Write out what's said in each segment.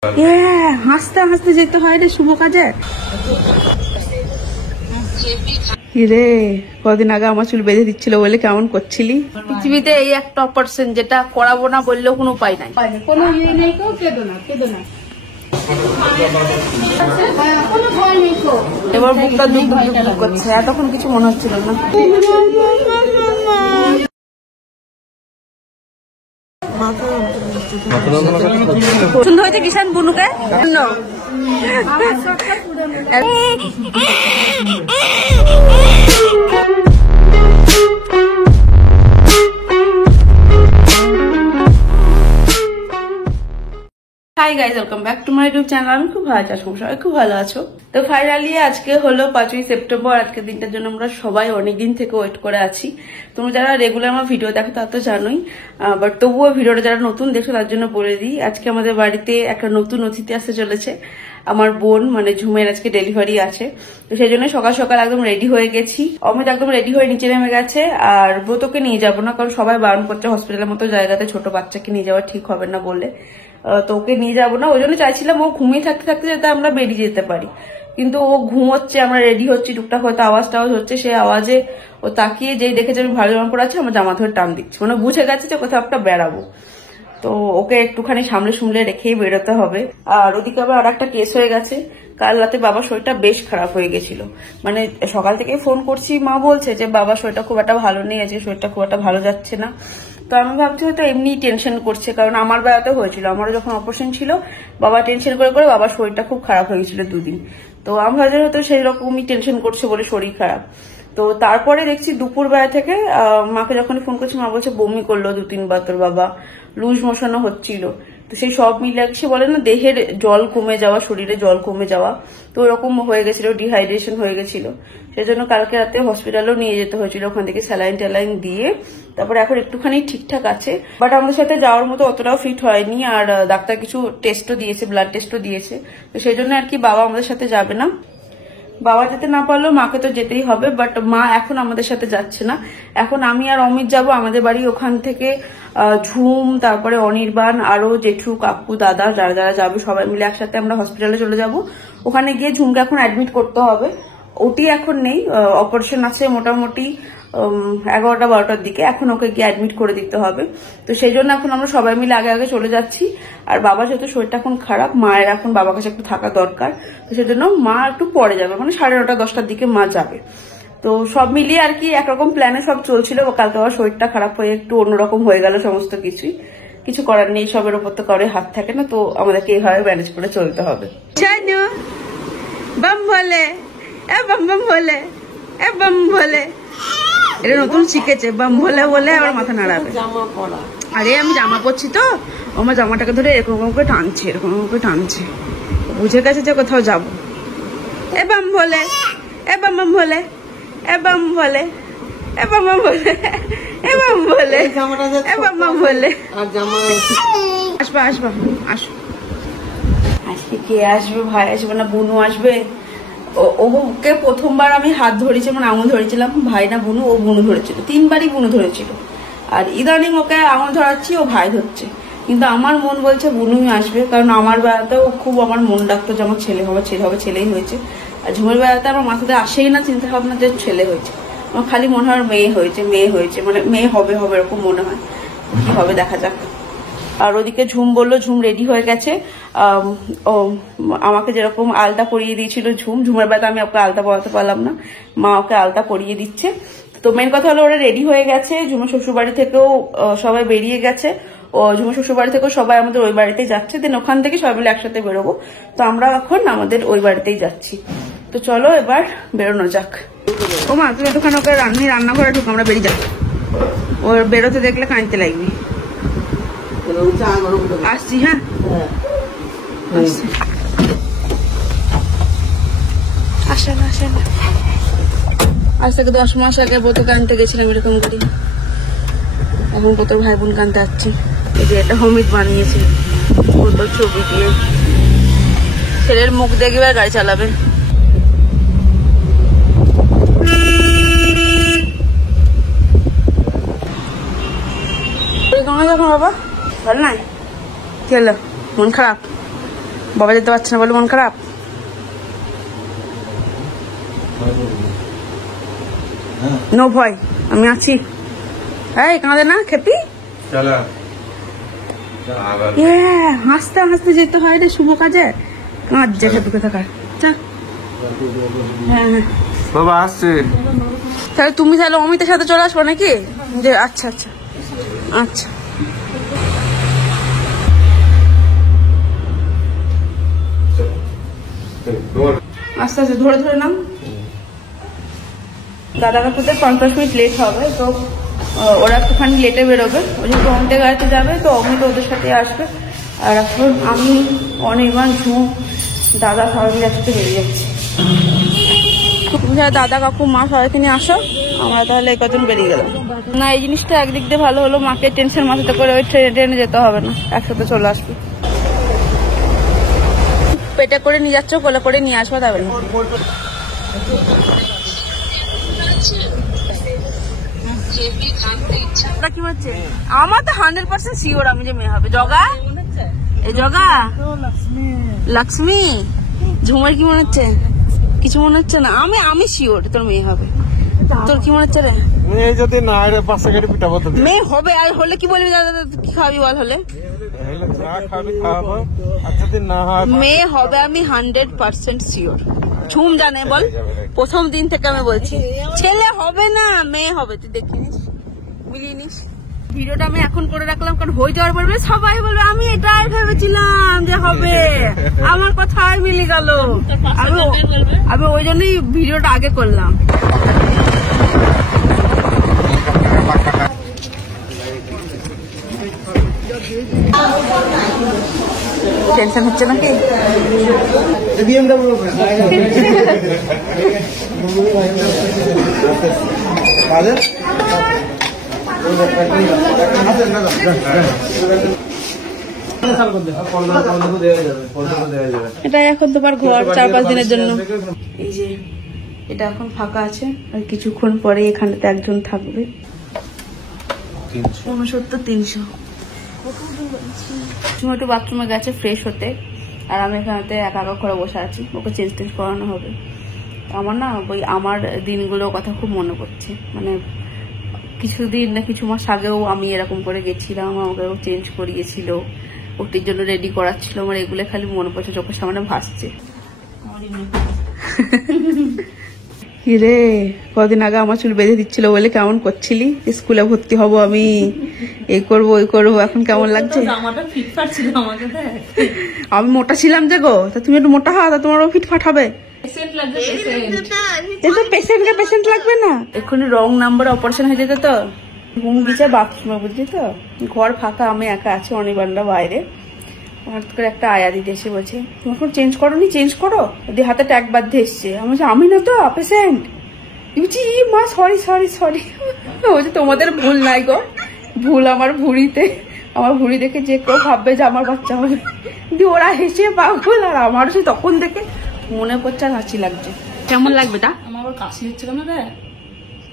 হাসতে হাসতে যেতে হয় রে শুভ কাজে। রে কদিন আগে আমার চুল বেঁধে দিচ্ছিল বলে কেমন করছিলি। পৃথিবীতে এই একটা অপারেশন যেটা করাবো না বললেও কোনো উপায় নাই, কোনো ইয়ে নেই। কেঁদো না, কেঁদো না। এবার বুকটা দুঃখ করছে, এতক্ষণ কিছু মনে হচ্ছিল না। পছন্দ হয়েছে কিষান বুনুকে? Hi guys, welcome back to my YouTube channel. আমি খুব ভালো আছি, সবাই খুব ভালো আছো। তো ফাইনালি আজকে হলো 5ই সেপ্টেম্বর। আজকের দিনটার জন্য আমরা সবাই অনেকদিন থেকে ওয়েট করে আছি। তোমরা যারা রেগুলার আমার ভিডিও দেখো তারা তো জানোই, বাট তবুও ভিডিওটা যারা নতুন দেখছো তার জন্য বলে দিই, আজকে আমাদের বাড়িতে একটা নতুন অতিথি আসতে চলেছে। আমার বোন মানে ঝুমের আজকে ডেলিভারি আছে, তো সেই জন্য সকাল সকাল একদম রেডি হয়ে গেছি। অমিত একদম রেডি হয়ে নিচে নেমে গেছে। আর ব্রতকে নিয়ে যাবো না, কারণ সবাই বারণ করছে হসপিটালের মতো জায়গাতে ছোট বাচ্চাকে নিয়ে যাওয়া ঠিক হবে না বলে, তো ওকে নিয়ে যাবো না। ওই জন্য চাইছিলাম ও ঘুমিয়ে থাকতে থাকতে যাতে আমরা বেরিয়ে যেতে পারি, কিন্তু ও ঘুমোচ্ছে, আমরা রেডি হচ্ছি, টুকটাক হয়তো আওয়াজ টাওয়াজ হচ্ছে। সেই আওয়াজে ও তাকিয়ে যেই দেখেছে আমি ভালো জামা পরে আছি, আমার জামা ধরে টান দিচ্ছি, মানে বুঝে গেছে যে কোথাও একটা বেড়াবো। তো ওকে একটুখানি সামলে সুমলে রেখেই বেরোতে হবে। আর ওদিকে আবার আর একটা কেস হয়ে গেছে। কাল রাতে বাবার শরীরটা বেশ খারাপ হয়ে গেছিল, মানে সকাল থেকে ফোন করছি, মা বলছে যে বাবার শরীরটা খুব একটা ভালো নেই, আজকে শরীরটা খুব একটা ভালো যাচ্ছে না। তো আমি ভাবছি হয়তো এমনি টেনশন করছে, কারণ আমার বেলাতে হয়েছিল, আমারও যখন অপারেশন ছিল বাবা টেনশন করে করে বাবার শরীরটা খুব খারাপ হয়ে গেছিল 2 দিন। তো আমি ভাবছি হয়তো সেই রকমই টেনশন করছে বলে শরীর খারাপ। তো তারপরে দেখছি দুপুর বেলা থেকে মাকে যখন ফোন করছি, মা বলছে বমি করলো 2-3 বার তোর বাবা, লুজ মোশনও হচ্ছিল। তো সেই সব মিলে সে বলে না দেহের জল কমে যাওয়া, শরীরে জল কমে যাওয়া, তো ওরকম হয়ে গেছিল, ডিহাইড্রেশন হয়ে গেছিল। সেই জন্য কালকে রাতে হসপিটালেও নিয়ে যেতে হয়েছিল, ওখান থেকে স্যালাইন ট্যালাইন দিয়ে তারপরে এখন একটুখানি ঠিকঠাক আছে। বাট আমাদের সাথে যাওয়ার মতো অতটাও ফিট হয়নি, আর ডাক্তার কিছু টেস্টও দিয়েছে, ব্লাড টেস্টও দিয়েছে। তো সেই জন্য আর কি বাবা আমাদের সাথে যাবে না। বাবা যেতে না পারলেও মাকে তো যেতেই হবে, বাট মা এখন আমাদের সাথে যাচ্ছে না। এখন আমি আর অমিত যাব আমাদের বাড়ি, ওখান থেকে ঝুম, তারপরে অনির্বাণ, আরো জেঠু, কাকু, দাদা যারা যারা যাবে সবাই মিলে একসাথে আমরা হসপিটালে চলে যাব। ওখানে গিয়ে ঝুমকে এখন অ্যাডমিট করতে হবে। ওটি এখন নেই, অপারেশন আছে মোটামুটি 11টা-12টার দিকে, এখন ওকে গিয়ে অ্যাডমিট করে দিতে হবে। তো সেই জন্য এখন আমরা সবাই মিলে আগে আগে চলে যাচ্ছি। আর বাবার যেহেতু শরীরটা এখন খারাপ, মায়ের এখন বাবার কাছে একটু থাকা দরকার, তো সেই জন্য মা একটু পরে যাবে, মানে 9:30-10টার দিকে মা যাবে। তো সব মিলিয়ে আর কি একরকম প্ল্যানে সব চলছিল। কালকে আবার শরীরটা খারাপ হয়ে একটু অন্যরকম হয়ে গেল সমস্ত কিছুই, কিছু করার নেই, সবের উপর তো কারোর হাত থাকে না, তো আমাদেরকে এইভাবে ম্যানেজ করে চলতে হবে। বাম বলে, বাম বাম বলে, বাম বলে, এটা নতুন শিখেছে, বাম বলে বলে আবার মাথা নাড়াবে। আরে আমি জামা পরছি তো, আমার জামাটাকে ধরে এরকম করে টানছে, এরকম করে টানছে, বুঝে গেছে যে কোথাও যাবো। এ বাম বলে, এ বাম বাম বলে, এ বাম বলে, এ বাম বাম বলে, এ বাম বলে, এ বাম বাম বলে। আসবা আসবা, আসো। আজকে কে আসবে? ভাই আসবে না বুনু আসবে? ওকে প্রথমবার আমি হাত ধরেছি, মানে আঙুল ধরেছিলাম, ভাই না বুনু, ও বুনু ধরেছিল, 3বারই বুনু ধরেছিল। আর ইদানিং ওকে আঙুল ধরাচ্ছি, ও ভাই ধরছে। কিন্তু আমার মন বলছে বুনুই আসবে, কারণ আমার বেলাতেও খুব আমার মন ডাকতো যে আমার ছেলে হবে, ছেলে হবে, ছেলেই হয়েছে। আর ঝুমের বেলাতে আমার মাথাতে আসেই না চিন্তা ভাবনা যে ছেলে হয়েছে, আমার খালি মনে হয় মেয়ে হয়েছে, মেয়ে হয়েছে, মানে মেয়ে হবে হবে এরকম মনে হয়। কি হবে দেখা যাক। আর ওদিকে ঝুম বললো, ঝুম রেডি হয়ে গেছে। আমাকে যেরকম আলতা পরিয়ে দিয়েছিল ঝুমের বেলাতে আমি ওকে আলতা পরাতে পারলাম না, মা ওকে আলতা পরিয়ে দিচ্ছে। তো মেন কথা হলো ওরা রেডি হয়ে গেছে, ঝুমের শ্বশুরবাড়ি থেকেও সবাই বেরিয়ে গেছে, ও ঝুমের শ্বশুরবাড়ি থেকেও সবাই আমাদের ওই বাড়িতেই যাচ্ছে। দেন ওখান থেকে সবাই মিলে একসাথে বেরোবো। তো আমরা এখন আমাদের ওই বাড়িতেই যাচ্ছি। তো চলো এবার বেরোনো যাক। ও মা তুমি এতক্ষণ ওকে রান্নাঘরে ঢুক, আমরা বেরিয়ে যাবো। ওর বেরোতে দেখলে কাঁদতে লাগবি। আসছি, হ্যাঁ আসে না, আসে না। আজ থেকে 10 মাস আগে বোতকে আনতে গেছিলাম এরকম করে, এখন বোতর ভাই বোন কানতে আসছি। এই যে এটা অমিত বানিয়েছে বোতর ছবি দিয়ে, ছেলের মুখ দেখবে আর গাড়ি চালাবে। বাবা ভালো নাই? কি হলো, মন খারাপ? বাবা যেতে পারছে না বলে মন খারাপ? নো ভয়, আমি আছি। এই কাঁদে না খেপি, হাসতে হাসতে যেতে হয় রে শুভ কাজে। কাঁদছে খেপি কোথাকার। হ্যাঁ হ্যাঁ বাবা আসছে। তাহলে তুমি তাহলে অমিতের সাথে চলে আসবো নাকি? যে আচ্ছা আচ্ছা আচ্ছা। আস্তে আস্তে ধরে ধরে নাম। দাদা কাকুদের 50 মিনিট লেট হবে, তো ওরা একটুখানি লেটে বেরোবে। ওই যেহেতু অমিতের গাড়িতে যাবে, তো অমিত ওদের সাথে আসবে। আর এখন আমি অনির্বাণ, ঝুম, দাদা সবাই মিলে একসাথে বেরিয়ে যাচ্ছি। দাদা কাকু মা সবাইকে নিয়ে আসো, আমরা তাহলে এই কজন বেরিয়ে গেলাম। না, এই জিনিসটা একদিক দিয়ে ভালো হলো, মাকে টেনশন মাথাতে করে ওই ট্রেনে ট্রেনে যেতে হবে না, একসাথে চলে আসবে। পেটে করে নিয়ে যাচ্ছ, কোলে করে নিয়ে আসবো তবে কি হচ্ছে। আমার তো 100% শিওর আমি যে মেয়ে হবে। জগা, এই জগা লক্ষ্মী, ঝুমার কি মনে হচ্ছে? কিছু মনে হচ্ছে না। আমি শিওর তোর মেয়ে হবে। তোর কি মনে হচ্ছে রে? মেয়ে যদি না হয় পাশে কেটে পিটাবো তো। মেয়ে হবে, আর হলে কি বলবি? দাদা কি খাবি বল? হলে মেয়ে হবে, আমি 100% শিওর। ঝুম জানে বল, প্রথম দিন থেকে আমি বলছি ছেলে হবে না মেয়ে হবে। তুই দেখে নিস, মিলিয়ে নিস। ভিডিওটা আমি এখন করে রাখলাম, কারণ হয়ে যাওয়ার পর সবাই বলবে আমি এটাই ভেবেছিলাম যে হবে, আমার কথাই মিলে গেল। আমি ওই জন্যই ভিডিওটা আগে করলাম। টেনশন হচ্ছে নাকি? এটা এখন তোমার ঘর 4-5 দিনের জন্য। এই যে এটা এখন ফাঁকা আছে, আর কিছুক্ষণ পরে এখানটাতে একজন থাকবে। 69-300। তুমি একটু বাথরুমে গেছে ফ্রেশ হতে, আর আমি এখানেতে একা করে বসে আছি। ওকে চেঞ্জ টেঞ্জ করানো হবে। আমার না ওই আমার দিনগুলোর কথা খুব মনে পড়ছে। মানে কিছুদিন না কিছু মাস আগেও আমি এরকম করে গেছিলাম, আমাকে চেঞ্জ করিয়েছিল, ওটির জন্য রেডি করাচ্ছিল। আমার এগুলো খালি মনে পড়ছে, চোখের সামনে ভাসছে। রে কদিন আগে আমার চুল বেঁধে দিচ্ছিল বলে কেমন করছিলি, স্কুলে ভর্তি হব আমি, এই করবো ওই করবো, এখন কেমন লাগছে? আমি মোটা ছিলাম যে গো, তা তুমি একটু মোটা হও, তা তোমারও ফিটফাট হবে। পেশেন্ট লাগবে না। এক্ষুনি রং নাম্বার অপারেশন হয়ে যেত, তো ঘুম দিচ্ছে বাথরুমে, বুঝলি তো? ঘর ফাঁকা, আমি একা আছি, অনির্বাণরা বাইরে। আমার করে একটা আয়া দিতে এসে বলছে তুমি এখন চেঞ্জ করো নি, চেঞ্জ করো। দিয়ে হাতে ট্যাগ বাঁধতে এসছে। আমি বলছি আমি না তো পেশেন্ট। বলছি মা সরি সরি সরি। বলছি তোমাদের ভুল নাই গো, ভুল আমার ভুঁড়িতে। আমার ভুঁড়ি দেখে যে কেউ ভাববে যে আমার বাচ্চা হবে। দিয়ে ওরা হেসে পাগল, আর আমার সে তখন দেখে মনে পড়ছে আর হাসি লাগছে। কেমন লাগবে তা? আমার কাশি হচ্ছে কেন রে?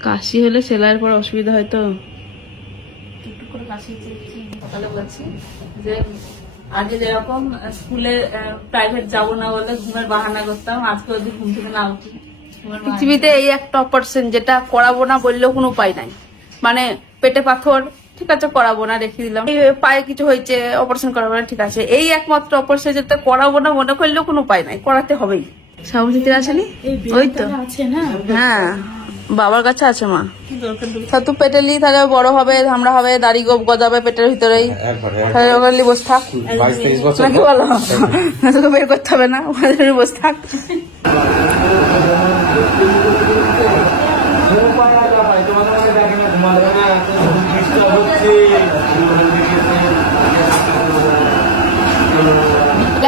কাশি হলে সেলাইয়ের পর অসুবিধা হয় তো। একটু করে কাশি হচ্ছে। সকালে বলছি যে আগে যেরকম স্কুলে প্রাইভেট যাবো না বলে ঘুমের বাহানা করতাম, আজকে ওদের ঘুম থেকে না উঠি। পৃথিবীতে এই একটা অপারেশন যেটা করাবো না বললেও কোনো উপায় নাই। মানে পেটে পাথর, ঠিক আছে করাবো না, রেখে দিলাম। পায়ে কিছু হয়েছে, অপারেশন করাবো না, ঠিক আছে। এই একমাত্র অপারেশন যেটা করাবো না মনে করলেও কোনো উপায় নাই, করাতে হবেই। সাবুচিতে আসেনি? ওই তো আছে না? হ্যাঁ, বাবার কাছে আছে মা। তুই পেটে লি, তাহলে বড় হবে, ধামড়া হবে, দাড়ি গোপ গজাবে পেটের ভিতরেই। তাহলে ওখানে বসে থাক নাকি বলো? তোকে বের করতে হবে না, ওখানে বসে থাক।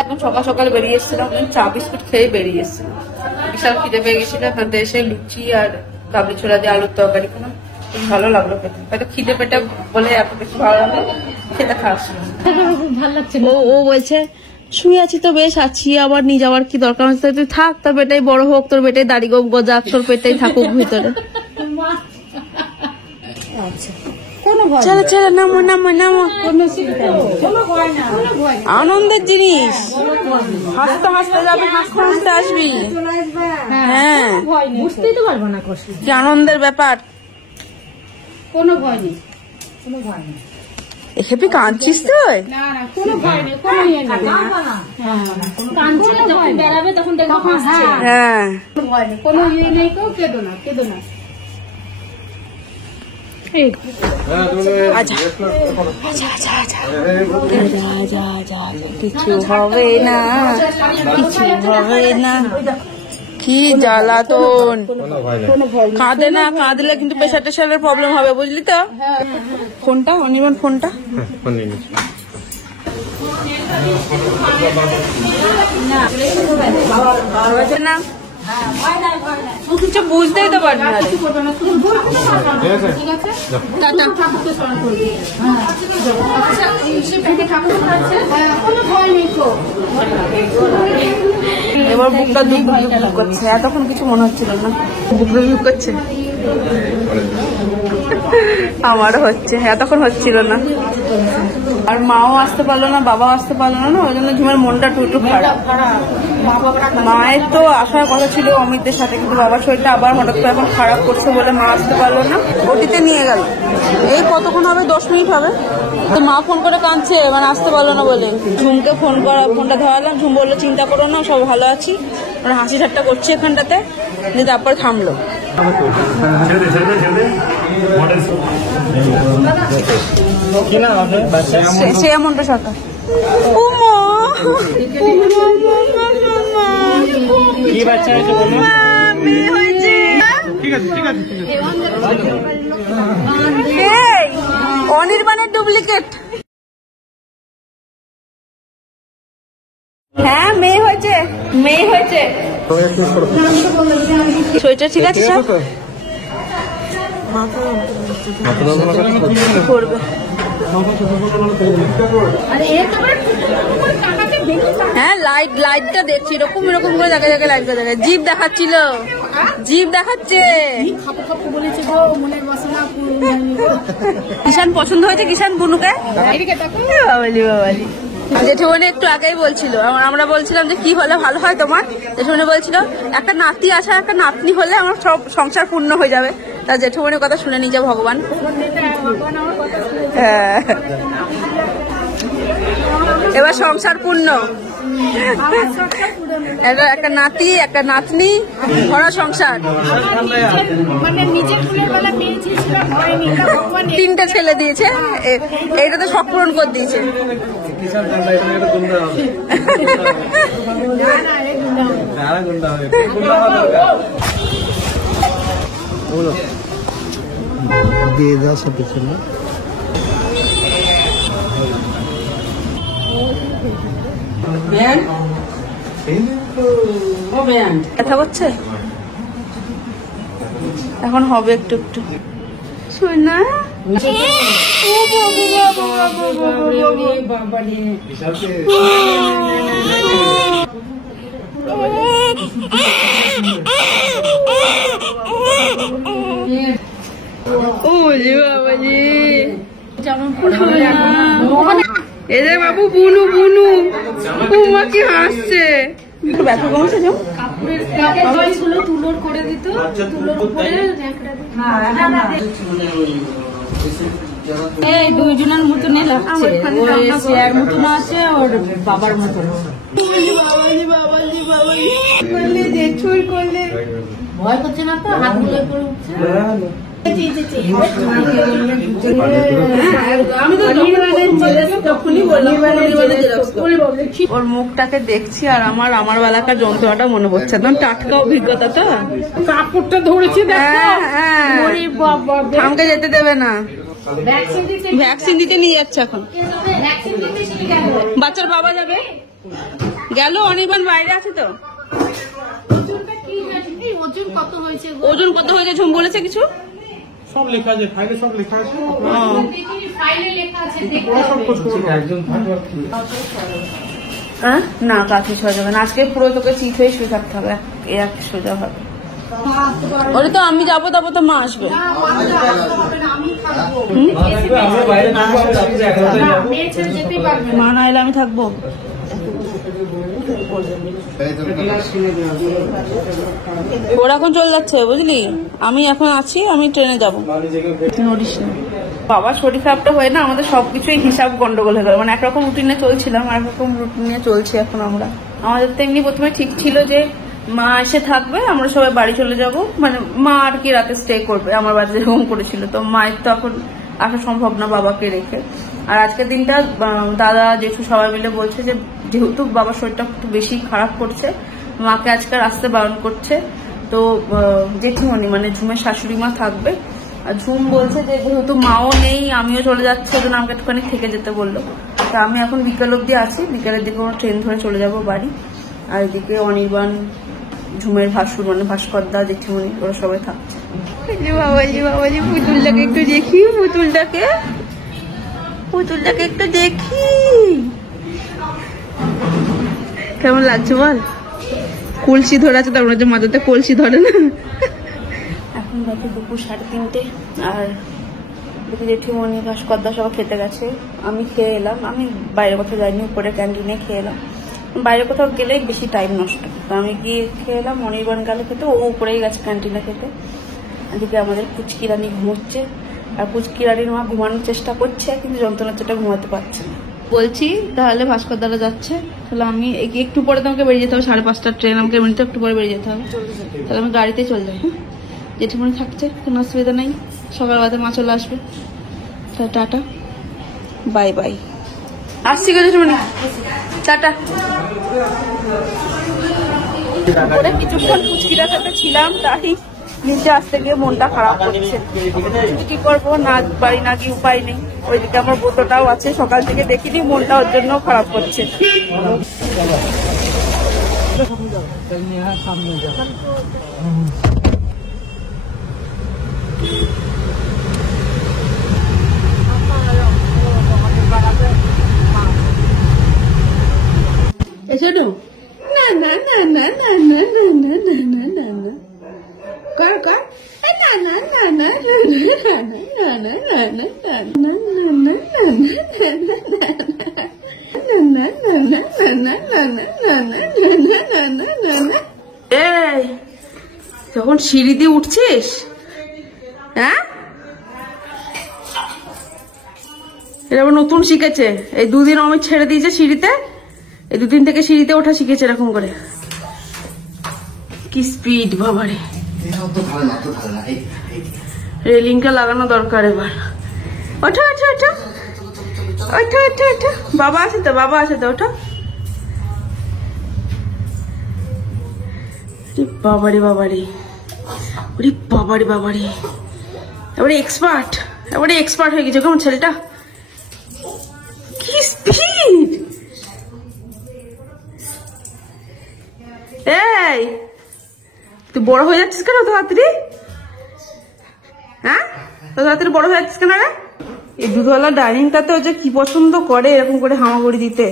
এখন সকাল সকাল বেরিয়ে এসেছিলাম, চা বিস্কুট খেয়ে বেরিয়ে এসেছিলাম। বিশাল খিদে পেয়ে গেছিল, এখানে এসে লুচি আর কাবলি ছোলা দিয়ে আলুর তরকারি খেলাম, ভালো লাগলো খেতে। হয়তো খিদে পেটে বলে এত বেশি ভালো লাগলো, খেতে খাওয়া ভালো লাগছে। ও বলছে শুয়ে আছি তো বেশ আছি, আবার নিয়ে যাওয়ার কি দরকার হচ্ছে? তুই থাক, তোর বেটাই বড় হোক, তোর বেটাই দাড়ি গজাক, তোর পেটেই থাকুক ভিতরে। আচ্ছা কোন চলো চলো নামো নামো নামো, আনন্দের জিনিস, হাসতে হাসতে যাবে, হাসতে হাসতে আসবি। হ্যাঁ বুঝতেই তো পারবো না কষ্ট। কি আনন্দের ব্যাপার। কোনো ভয় নেই, কোনো ভয় নেই। হেপি কাঁদছিস তুই? না না কোনো ভয় নেই, কোনো ইয়ে নেই। কাঁদছে না, যখন বেড়াবে তখন দেখো হাসছে। হ্যাঁ কোনো ভয় নেই, কোনো ইয়ে নেই, কেউ কেঁদো না, কেঁদো না। কিছু হবে না, কিছু হবে না। কি জ্বালাতন, কাঁদে না, কাঁদলে কিন্তু প্রেশার টেশারের প্রবলেম হবে, বুঝলি তো। ফোনটা অনির্বাণ, ফোনটা না, কিছু বুঝতেই তো পারবি না। এবার বুকটা দুঃখ করছে, এতক্ষণ কিছু মনে হচ্ছিল না, বুকটা দুঃখ করছে। আমারও হচ্ছে, এতক্ষণ হচ্ছিল না। আর মাও আসতে পারলো না, বাবাও আসতে পারলো না, ওই জন্য ঝুমের মনটা একটু খারাপ। মায়ের তো আসার কথা ছিল অমিতদের সাথে, কিন্তু বাবার শরীরটা আবার হঠাৎ করে এখন খারাপ করছে বলে মা আসতে পারলো না। ওটিতে নিয়ে গেল, এই কতক্ষণ হবে, 10 মিনিট হবে। তো মা ফোন করে কাঁদছে, মানে আসতে পারলো না বলে। ঝুমকে ফোনটা ধরালাম, ঝুম বললো চিন্তা করো না, সব ভালো আছি, মানে হাসি ঠাট্টা করছে এখানটাতে, দিয়ে তারপর থামলো। সে এমনটা সরকার অনির্বাণের ডুপ্লিকেট। হ্যাঁ মেয়ে হয়েছে, মেয়ে হয়েছে। শরীরটা ঠিক আছে সব? করবে। হ্যাঁ লাইটটা দেখছি, এরকম এরকম করে দেখা যাবে, লাইটটা দেখা, জিভ দেখাচ্ছিল, জিভ দেখাচ্ছে। কিষান পছন্দ হয়েছে, কিষান বুনুকে। বাবালি বাবালি। জেঠুমনি একটু আগেই বলছিল, আমরা বলছিলাম যে কি হলে ভালো হয় তোমার, জেঠুমনি বলছিল একটা নাতি আছে, একটা নাতনি হলে আমার সব সংসার পূর্ণ হয়ে যাবে। তা জেঠুমনির কথা শুনে নিয়ে যা ভগবান। এবার সংসার পূর্ণ, একটা নাতি, একটা নাতনি, ভরা সংসার, 3টে ছেলে দিয়েছে, এইটা তো সব পূরণ করে দিয়েছে। দিয়ে দেওয়া সব কিছু না। ব্যথা করছে, এখন হবে একটু একটু। শোনা এদের বাবু বুনু বুনু উমা কি হাসছে। ব্যথা কমেছে যো তুলোর করে দিত, এই দুইজনের মতন লাগছে, চেয়ার মতন আছে ওর বাবার মতন। ভয় করছে না তো, হাতগুলো করে উঠছে। ওর মুখটাকে দেখছি আর আমার বেলাকার যন্ত্রণাটা মনে পড়ছে, একদম টাটকা অভিজ্ঞতা তো। কাপড়টা ধরেছে, আমাকে যেতে দেবে না, ভ্যাকসিন দিতে নিয়ে যাচ্ছে এখন। বাচ্চার বাবা যাবে, গেল, অনির্বাণ বাইরে আছে তো। ওজন কত হয়েছে ঝুম বলেছে কিছু? সব লেখা আছে, ফাইলে সব লেখা আছে। না কাছে সোজা যাবে না, আজকে পুরো তোকে চিত হয়ে শুয়ে থাকতে হবে, এক সোজা হবে। ওরে তো আমি যাবো, তারপর তো মা আসবে। মা না এলে আমি থাকবো। ওরা এখন চলে যাচ্ছে বুঝলি, আমি এখন আছি, আমি ট্রেনে যাবো। নড়িস না। বাবার শরীর খারাপটা হয়ে না আমাদের সবকিছুই হিসাব গন্ডগোল হয়ে গেল। মানে একরকম রুটিনে চলছিলাম, আর একরকম রুটিনে চলছে এখন আমরা। আমাদের তো এমনি প্রথমে ঠিক ছিল যে মা এসে থাকবে, আমরা সবাই বাড়ি চলে যাব, মানে মা আর কি রাতে স্টে করবে আমার বাড়িতে যেরকম করেছিল। তো মায়ের তো এখন আসা সম্ভব না বাবাকে রেখে। আর আজকের দিনটা দাদা জেঠু সবাই মিলে বলছে যে যেহেতু বাবার শরীরটা একটু বেশি খারাপ করছে, মাকে আজকে আসতে বারণ করছে। তো জেঠিমণি মানে ঝুমের শাশুড়ি মা থাকবে। আর ঝুম বলছে যে যেহেতু মাও নেই আমিও চলে যাচ্ছি, ওই জন্য আমাকে একটুখানি থেকে যেতে বললো। তো আমি এখন বিকেল অব্দি আছি, বিকেলের দিকে কোনো ট্রেন ধরে চলে যাব বাড়ি। আর এদিকে অনির্বাণ, ঝুমের ভাসুর মানে ভাস্করদা, জেঠিমণি ওরা সবাই থাকছে। বাবাজি বাবাজি, পুতুলটাকে একটু দেখি, পুতুলটাকে একটু দেখি, কেমন লাগছে বল? কলসি ধরে আছে, তার মধ্যে মাথাতে কলসি ধরে না। এখন বাজে দুপুর 3:30, আর দেখি জেঠিমণি ভাস্করদা সবাই খেতে গেছে। আমি খেয়ে এলাম, আমি বাইরে কোথাও যাইনি, উপরে ক্যান্টিনে খেয়ে এলাম। বাইরে কোথাও গেলেই বেশি টাইম নষ্ট, তো আমি গিয়ে খেয়ে এলাম। অনির্বাণ গেলে খেতে, ও উপরেই গেছে ক্যান্টিনে খেতে। এদিকে আমাদের পুচকি রানী ঘুমোচ্ছে, আর পুচকি রানীর মা ঘুমানোর চেষ্টা করছে, কিন্তু যন্ত্রণার চেষ্টা ঘুমাতে পারছে না। বলছি তাহলে ভাস্করদারা যাচ্ছে, তাহলে আমি একটু পরে তোমাকে বেরিয়ে যেতে হবে, 5:30 ট্রেন, আমাকে এমনিতে একটু পরে বেরিয়ে যেতে হবে। তাহলে আমি গাড়িতে চলে যাই। হ্যাঁ, জেঠিমণি থাকছে, কোনো অসুবিধা নেই, সকালবেলাতে মা চলে আসবে। তাহলে টাটা, বাই বাই। আসছি গো জেঠিমণি, টাটা। ওরে কিছুক্ষণ পুচকিটার সাথে ছিলাম, তাই নিচে আসতে গিয়ে মনটা খারাপ করছে। কি করবো, না বাড়ি না গিয়ে উপায় নেই। ওইদিকে আমার বোতটাও আছে, সকাল থেকে দেখিনি, মনটা ওর জন্য খারাপ করছে। এসো না না না না না না না না না না না না কর কর না না না না না না না। যখন সিঁড়ি দিয়ে উঠছিস, হ্যাঁ এটা আবার নতুন শিখেছে। এই 2 দিন আমি ছেড়ে দিয়েছে সিঁড়িতে, এই 2 দিন থেকে সিঁড়িতে ওঠা শিখেছে এরকম করে। কি স্পিড বাবারে! রেলিংটা লাগানো দরকার এবার। ওঠো ওঠো ওঠো ওঠো ওঠো ওঠো, বাবা আছে তো, বাবা আছে তো, ওঠো। বাবারে বাবারে, ওরে বাবারে বাবারে, এবারে এক্সপার্ট হয়ে গেছে কেমন ছেলেটা। কি স্পিড! এই তুই বড় হয়ে যাচ্ছিস কেন তো তাড়াতাড়ি? হ্যাঁ, তো তাড়াতাড়ি বড় হয়ে যাচ্ছিস কেন রে? এই দুধওয়ালা ডাইনিংটাতে ও যে কি পছন্দ করে এরকম করে হামাগুড়ি দিতে।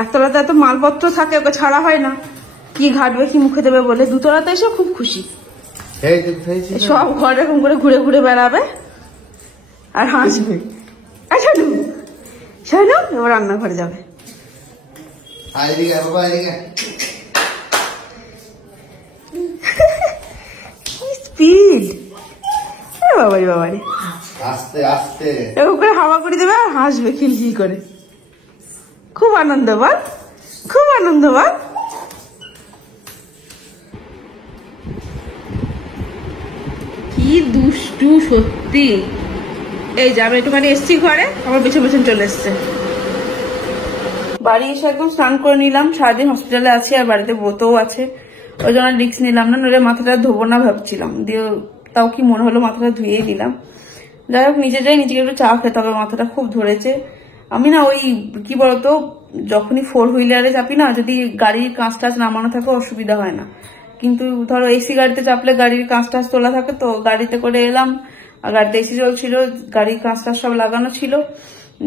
একতলাতে এত মালপত্র থাকে, ওকে ছাড়া হয় না, কি ঘাটবে কি মুখে দেবে বলে। দুতলাতে এসে খুব খুশি, সব ঘর এরকম করে ঘুরে ঘুরে বেড়াবে আর হাসবে। শানু এবার রান্নাঘরে যাবে। স্পিড! বাবারি বাবারি, আস্তে আস্তে এরকম করে হাওয়া করে দেবে আর হাসবে খিলখিল করে। খুব আনন্দ বল, খুব আনন্দ বল। কি দুষ্টু সত্যি। এই যে আমি একটুখানি এসছি ঘরে, আমার পেছন পেছন চলে এসছে। বাড়ি এসে একদম স্নান করে নিলাম, সারাদিন হসপিটালে আছি আর বাড়িতে বোতও আছে, ওই জন্য রিস্ক নিলাম না, নইলে মাথাটা ধোবো না ভাবছিলাম, দিয়ে তাও কি মনে হলো মাথাটা ধুয়েই দিলাম। যাই হোক, নিচে যাই, নিজেকে একটু চা খেতে হবে, মাথাটা খুব ধরেছে। আমি না ওই কি বলতো, যখনই 4 হুইলারে চাপি না, যদি গাড়ির কাঁচ টাচ নামানো থাকে অসুবিধা হয় না, কিন্তু ধরো এসি গাড়িতে চাপলে গাড়ির কাঁচ টাচ তোলা থাকে, তো গাড়িতে করে এলাম, আর গাড়িতে এসি চলছিল, গাড়ির কাঁচ টাচ সব লাগানো ছিল,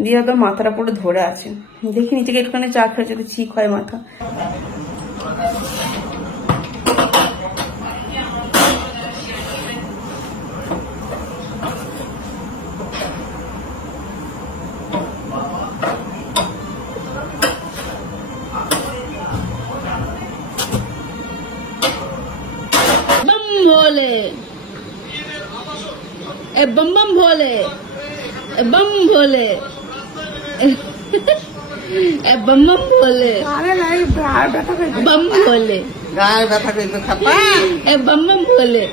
দিয়ে একদম মাথাটা পুরো ধরে আছে। দেখি নিজেকে একটুখানি চা খেয়ে যদি ঠিক হয় মাথা। भोले ए बम बम भोले ए बम भोले ए बम बम भोले बम भोले গায়ে ব্যথা করবে খাপা ए बम बम भोले